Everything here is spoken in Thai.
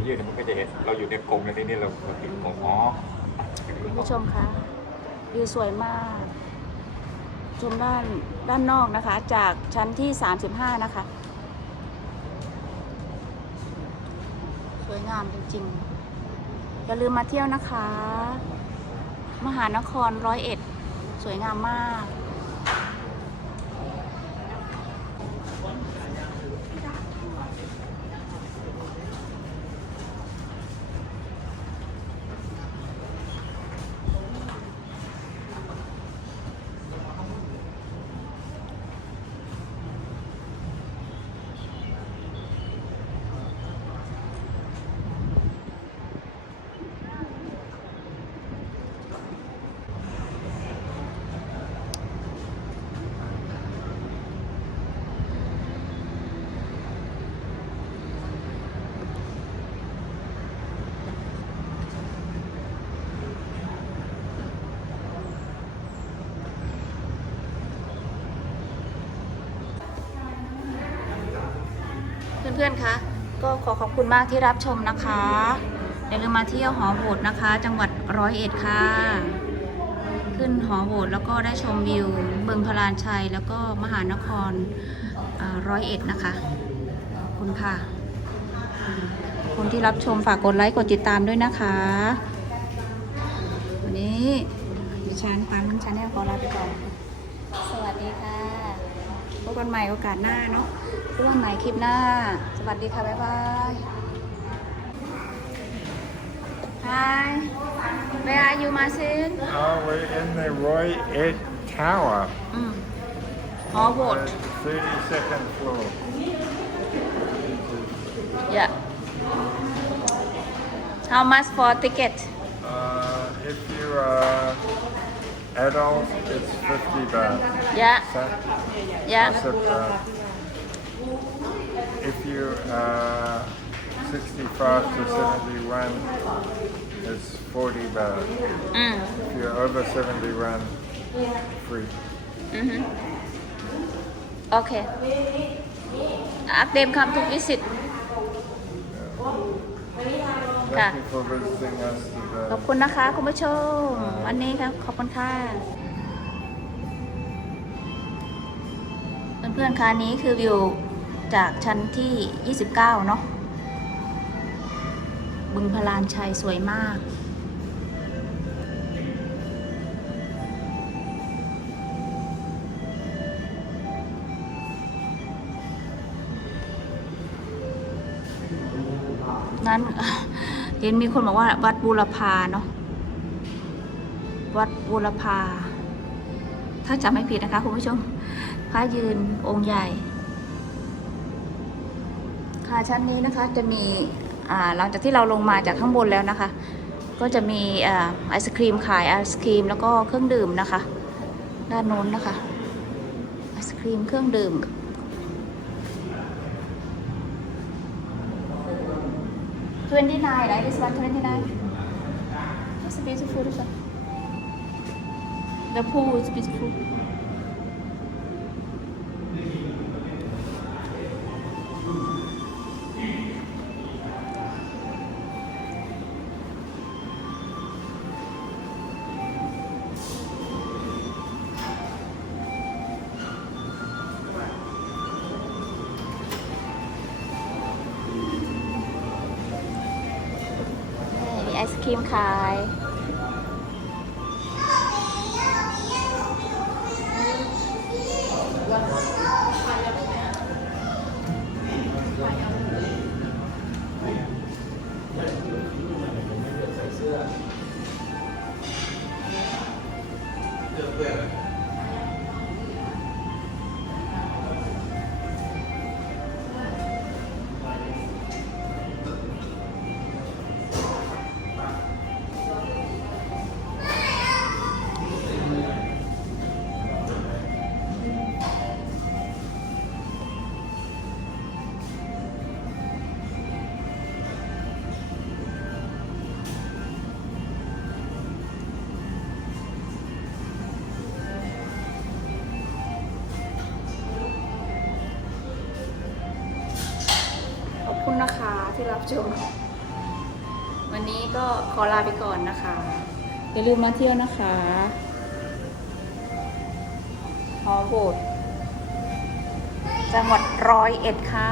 เรายื่นมันก็จะเห็นเราอยู่ในกรงในที่นี้เราเราติดกรงอ๋อคุณผู้ชมคะวิวสวยมาก ชมด้านด้านนอกนะคะ จากชั้นที่ 35 นะคะ สวยงามจริงๆ อย่าลืมมาเที่ยวนะคะ มหานครร้อยเอ็ดสวยงามมาก พื่อนๆคะก็ขอขอบคุณมากที่รับชมนะคะอย่าลืมมาเที่ยวหอโบสถ์นะคะ จังหวัดร้อยเอ็ดค่ะ ขึ้นหอโบสถ์แล้วก็ได้ชมวิวเบิงพลานชัย แล้วก็มหานครร้อยเอ็ดนะคะขอบคุณค่ะคุณที่รับชมฝากกดไลค์กดติดตามด้วยนะคะวันนี้ดิฉันปานมันชาแนลขอลาไปก่อน สวัสดีค่ะ บกันใหม่โอกาสหน้าเนาะเรื่องใหม่คลิปหน้า สวัสดีค่ะ บ๊ายบาย Hi Where are you Marcin Oh, we're in the Roy Ed Tower, อืมหอโบส the ถ์ 32nd floor. Yeah How much for ticket Uh, if you are Adult, it's 50 baht. Yeah. Yeah. Except uh, if you uh, 65 to 71, it's 40 baht. Mm. If you're over 71, free. Mm-hmm. Okay. Ask them come to visit. Yeah. Thank you for visiting us ขอบ today. คุณนะคะคุณผู้ชมวันนี้ครับขอบคุณค่ะเพื่อนๆคะนี้คือวิวจากชั้นที่ 29 เนาะบึงพลานชัยสวยมาก นั้น เห็นมีคนบอกว่า วัดบูรพาเนาะวัดบูรพา ถ้าจำไม่ผิดนะคะคุณผู้ชมพระยืนองค์ใหญ่ ค่ะชั้นนี้นะคะจะมีหลังจากที่เราลงมาจากข้างบนแล้วนะคะ ก็จะมีอไอศครีมขายไอศครีมแล้วก็เครื่องดื่มนะคะ ด้านโน้นนะคะไอศครีมเครื่องดื่ม 29 right? This one 29. It's beautiful. This one. The pool is beautiful. รีมขายข นะคะที่รับชม วันนี้ก็ขอลาไปก่อนนะคะ อย่าลืมมาเที่ยวนะคะหอโบสถ์จังหวัดร้อยเอ็ดค่ะ